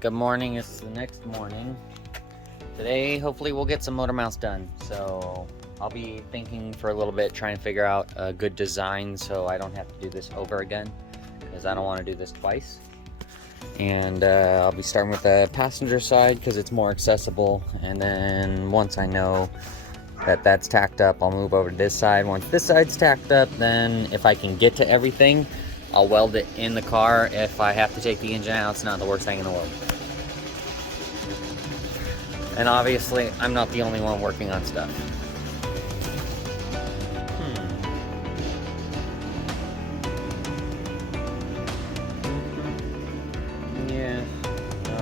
good morning. It's the next morning. Today, hopefully we'll get some motor mounts done. So I'll be thinking for a little bit, trying to figure out a good design so I don't have to do this over again, because I don't want to do this twice. And I'll be starting with the passenger side because it's more accessible. And then once I know that that's tacked up, I'll move over to this side. Once this side's tacked up, then if I can get to everything, I'll weld it in the car. If I have to take the engine out, it's not the worst thing in the world. And obviously, I'm not the only one working on stuff. Yeah.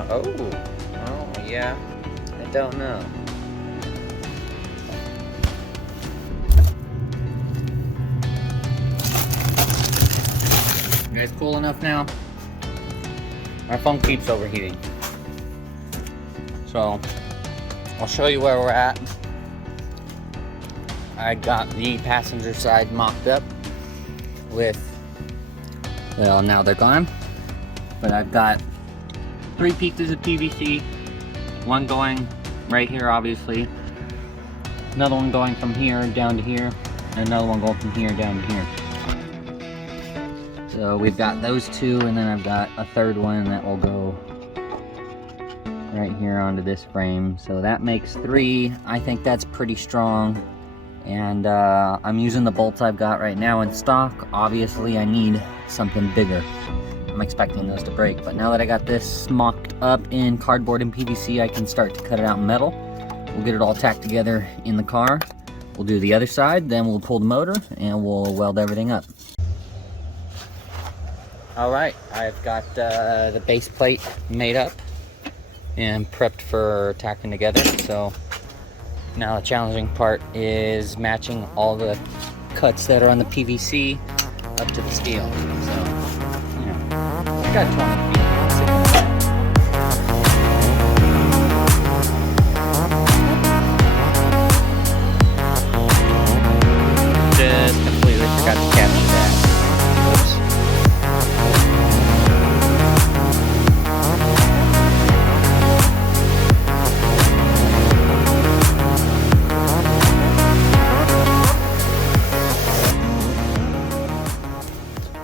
Oh, yeah. I don't know. You guys cool enough now? My phone keeps overheating. So, I'll show you where we're at. I got the passenger side mocked up with, well, now they're gone. But I've got 3 pieces of PVC. One going right here, obviously. Another one going from here down to here. And another one going from here down to here. So we've got those 2, and then I've got a 3rd one that will go right here onto this frame. So that makes 3. I think that's pretty strong. And I'm using the bolts I've got right now in stock. Obviously I need something bigger. I'm expecting those to break, but now that I got this mocked up in cardboard and PVC, I can start to cut it out in metal. We'll get it all tacked together in the car. We'll do the other side, then we'll pull the motor and we'll weld everything up. Alright, I've got the base plate made up and prepped for tacking together. So now the challenging part is matching all the cuts that are on the PVC up to the steel. So, yeah, I got 20 feet. Just completely forgot to capture that. Oops.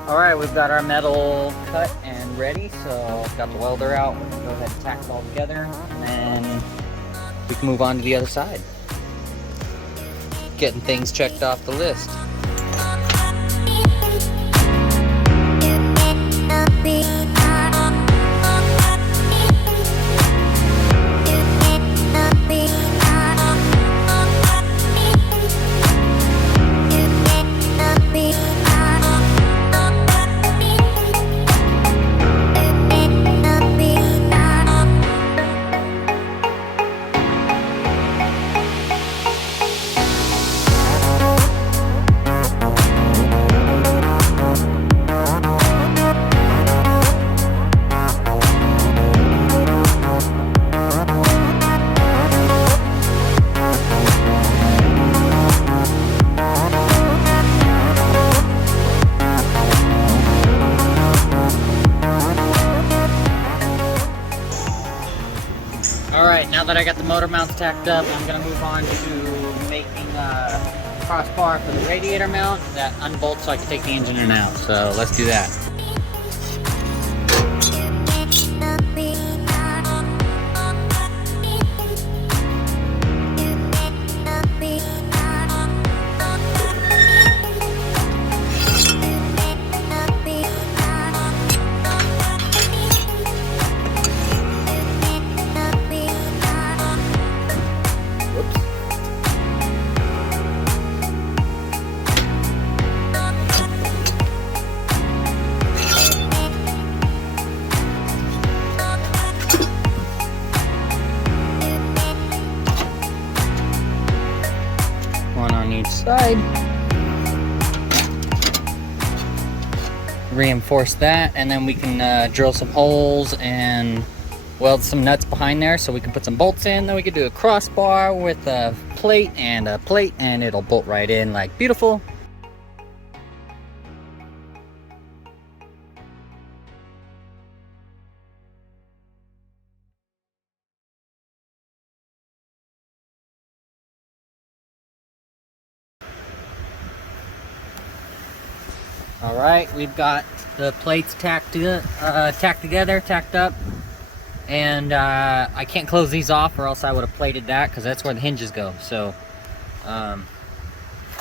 Alright, we've got our metal cut and ready, so got the welder out. We're going to go ahead and tack it all together, and then we can move on to the other side. Getting things checked off the list. Alright, now that I got the motor mounts tacked up, I'm going to move on to making a crossbar for the radiator mount that unbolts so I can take the engine in and out. So let's do that. On each side. Reinforce that, and then we can drill some holes and weld some nuts behind there so we can put some bolts in. Then we can do a crossbar with a plate, and it'll bolt right in like beautiful. All right, we've got the plates tacked up, and I can't close these off or else I would have plated that because that's where the hinges go. So,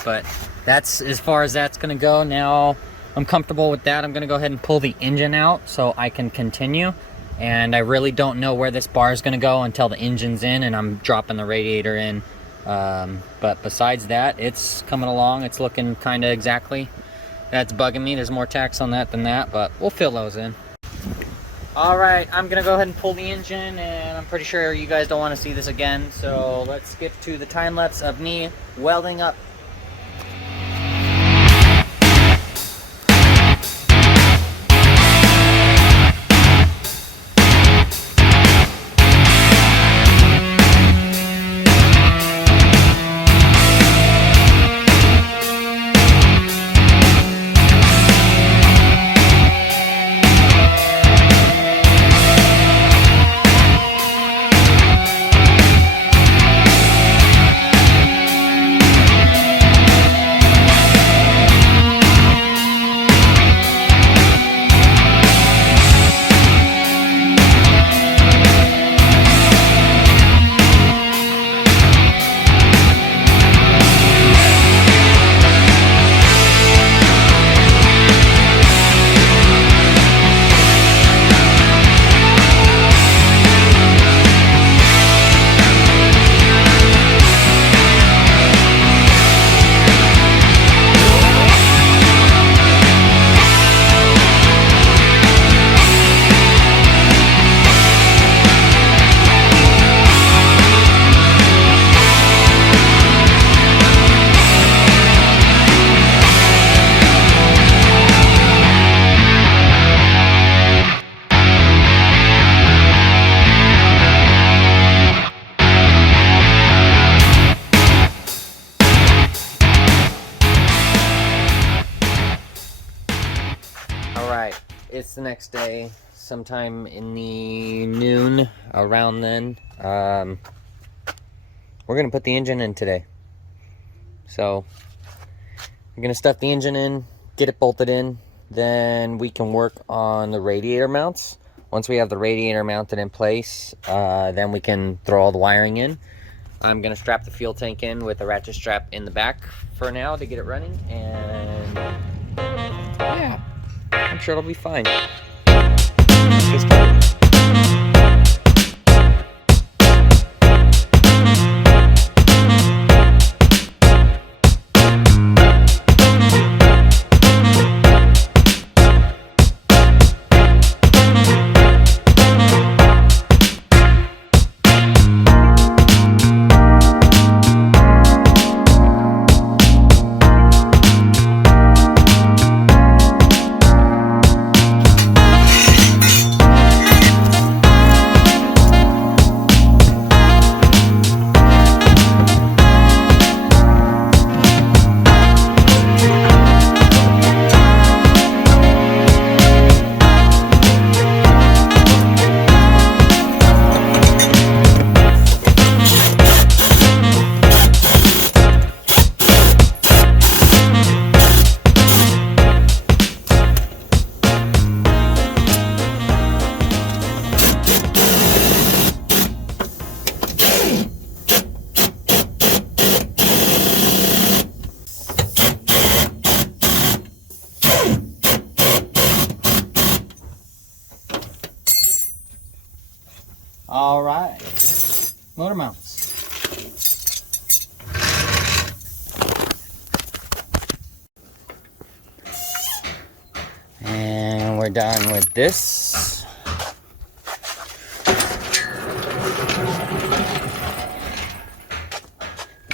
but that's as far as that's gonna go. Now I'm comfortable with that. I'm gonna go ahead and pull the engine out so I can continue. And I really don't know where this bar is gonna go until the engine's in and I'm dropping the radiator in. But besides that, it's coming along. It's looking kind of exactly. That's bugging me. There's more tacks on that than that, but we'll fill those in. All right, I'm gonna go ahead and pull the engine, and I'm pretty sure you guys don't want to see this again, so let's skip to the time lapse of me welding up. It's the next day, sometime in the noon, around then. We're gonna put the engine in today. So we're gonna stuff the engine in, get it bolted in, then we can work on the radiator mounts. Once we have the radiator mounted in place, then we can throw all the wiring in. I'm gonna strap the fuel tank in with a ratchet strap in the back for now to get it running, and yeah, I'm sure it'll be fine. Just all right, motor mounts. And we're done with this.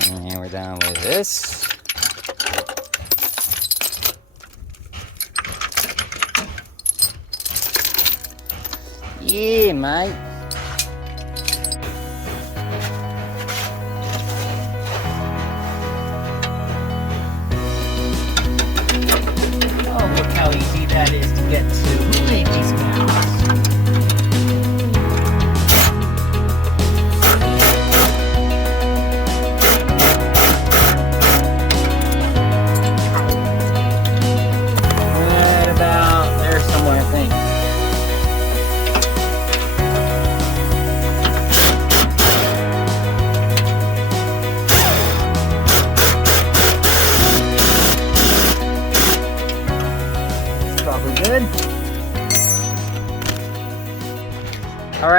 And we're done with this. Yeah, mate. Look how easy that is to get to Luigi's mouse.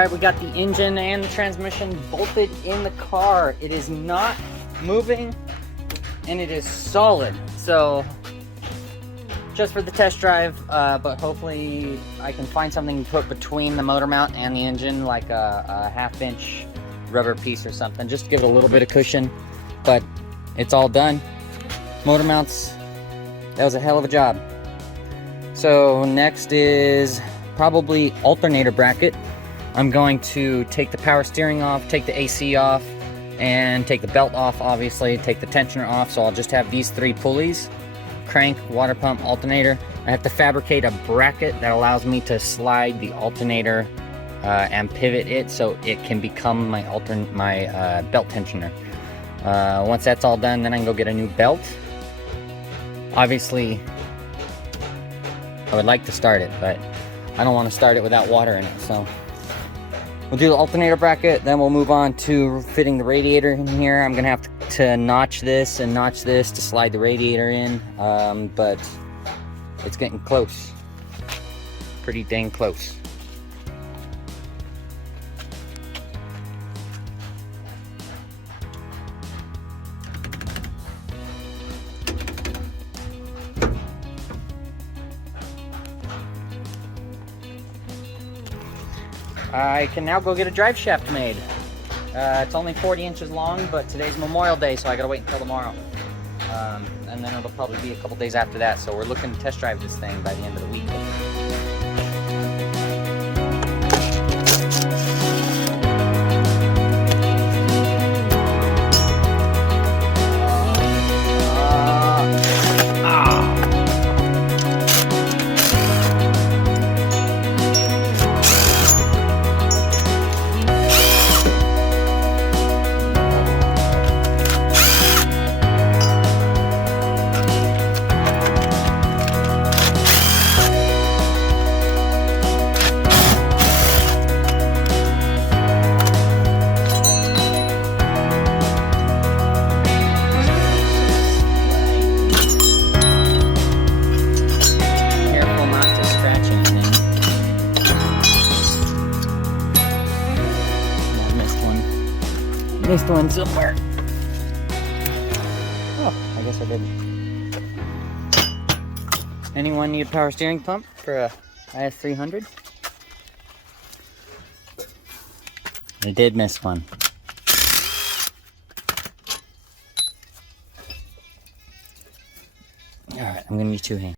Alright, we got the engine and the transmission bolted in the car. It is not moving and it is solid. So just for the test drive, but hopefully I can find something to put between the motor mount and the engine, like a half-inch rubber piece or something, just to give it a little bit of cushion. But it's all done. Motor mounts, that was a hell of a job. So next is probably alternator bracket. I'm going to take the power steering off, take the AC off, and take the belt off, obviously, take the tensioner off. So I'll just have these 3 pulleys: crank, water pump, alternator. I have to fabricate a bracket that allows me to slide the alternator and pivot it so it can become my belt tensioner. Once that's all done, then I can go get a new belt. Obviously, I would like to start it, but I don't want to start it without water in it. So we'll do the alternator bracket, then we'll move on to fitting the radiator in here. I'm gonna have to notch this and notch this to slide the radiator in, but it's getting close. Pretty dang close. I can now go get a drive shaft made. It's only 40 inches long, but today's Memorial Day, so I gotta wait until tomorrow. And then it'll probably be a couple days after that, so we're looking to test drive this thing by the end of the week. Missed one somewhere. Oh, I guess I didn't. Anyone need a power steering pump for a IS300? I did miss one. Alright, I'm gonna need 2 hands.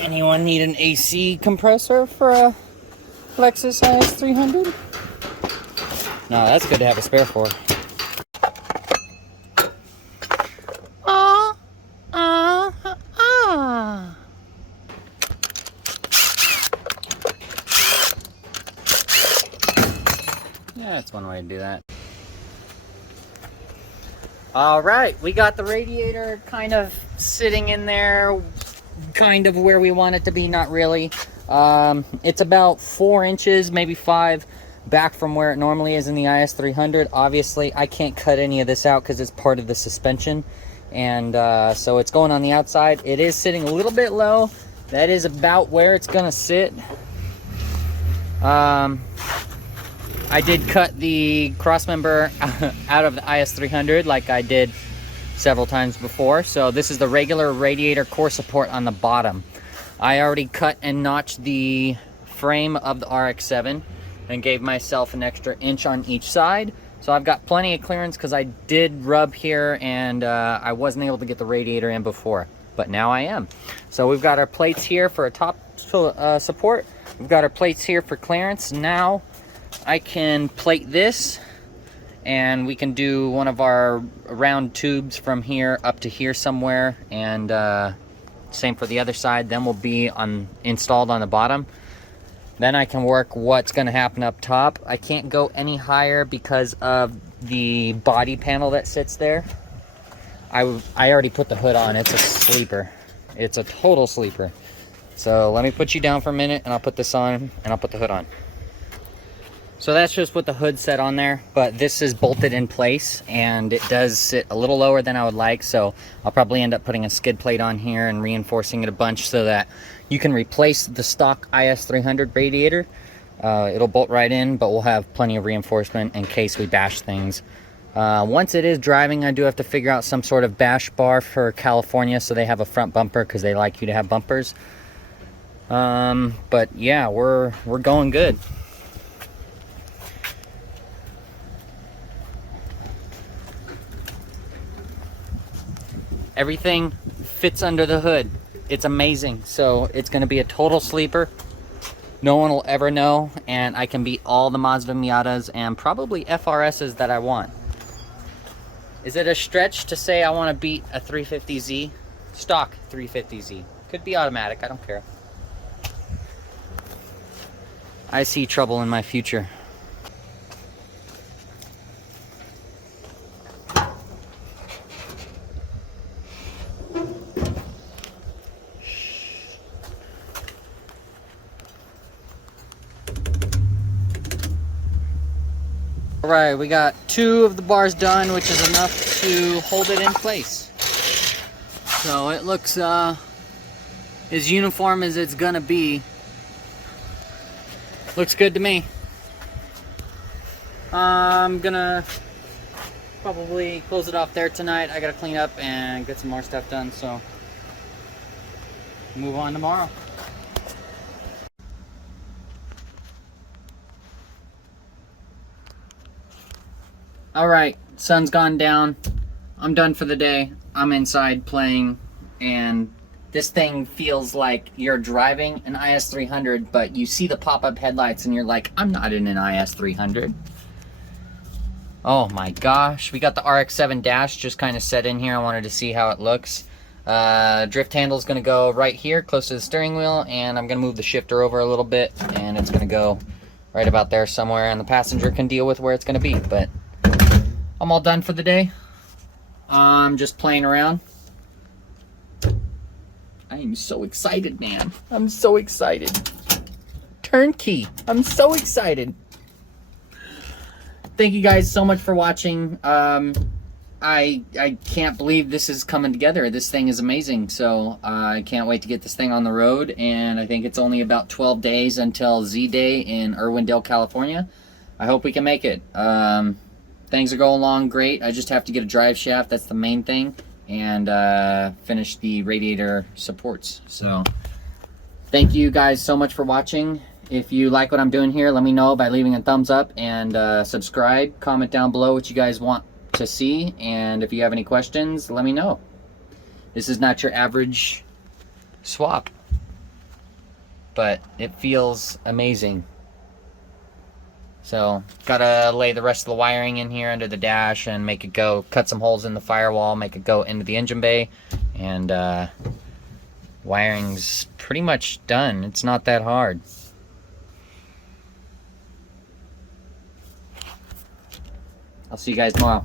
Anyone need an AC compressor for a Lexus IS300? No, that's good to have a spare for. Yeah, that's one way to do that. All right, we got the radiator kind of sitting in there, kind of where we want it to be, not really. It's about 4 inches, maybe 5, back from where it normally is in the IS300. Obviously, I can't cut any of this out because it's part of the suspension, and so it's going on the outside. It is sitting a little bit low. That is about where it's gonna sit. I did cut the crossmember out of the IS300 like I did several times before. So this is the regular radiator core support on the bottom. I already cut and notched the frame of the RX7 and gave myself an extra inch on each side. So I've got plenty of clearance because I did rub here and I wasn't able to get the radiator in before, but now I am. So we've got our plates here for a top support. We've got our plates here for clearance. Now I can plate this and we can do one of our round tubes from here up to here somewhere, and same for the other side. Then we'll be installed on the bottom. Then I can work what's going to happen up top. I can't go any higher because of the body panel that sits there. I already put the hood on. It's a sleeper. It's a total sleeper. So let me put you down for a minute and I'll put this on and I'll put the hood on. So that's just with the hood set on there, but this is bolted in place and it does sit a little lower than I would like, so I'll probably end up putting a skid plate on here and reinforcing it a bunch so that you can replace the stock IS300 radiator. It'll bolt right in, but we'll have plenty of reinforcement in case we bash things. Once it is driving, I do have to figure out some sort of bash bar for California so they have a front bumper because they like you to have bumpers. But yeah, we're going good. Everything fits under the hood. It's amazing. So it's going to be a total sleeper. No one will ever know, and I can beat all the Mazda Miatas and probably FRSs that I want. Is it a stretch to say I want to beat a 350Z? Stock 350Z. Could be automatic, I don't care. I see trouble in my future. Alright, we got 2 of the bars done, which is enough to hold it in place. So it looks as uniform as it's gonna be. Looks good to me. I'm gonna probably close it off there tonight. I gotta clean up and get some more stuff done, so move on tomorrow. Alright, sun's gone down. I'm done for the day. I'm inside playing, and this thing feels like you're driving an IS300, but you see the pop-up headlights and you're like, I'm not in an IS300. Oh my gosh. We got the RX7 dash just kind of set in here. I wanted to see how it looks. Drift handle is going to go right here, close to the steering wheel, and I'm going to move the shifter over a little bit, and it's going to go right about there somewhere, and the passenger can deal with where it's going to be, but I'm all done for the day. I'm just playing around. I am so excited, man. I'm so excited. Turnkey. I'm so excited. Thank you guys so much for watching. I can't believe this is coming together. This thing is amazing. So I can't wait to get this thing on the road. And I think it's only about 12 days until Z-Day in Irwindale, California. I hope we can make it. Things are going along great. I just have to get a drive shaft. That's the main thing. And finish the radiator supports. So thank you guys so much for watching. If you like what I'm doing here, let me know by leaving a thumbs up and subscribe. Comment down below what you guys want to see. And if you have any questions, let me know. This is not your average swap, but it feels amazing. So, gotta lay the rest of the wiring in here under the dash and make it go, cut some holes in the firewall, make it go into the engine bay, and wiring's pretty much done. It's not that hard. I'll see you guys tomorrow.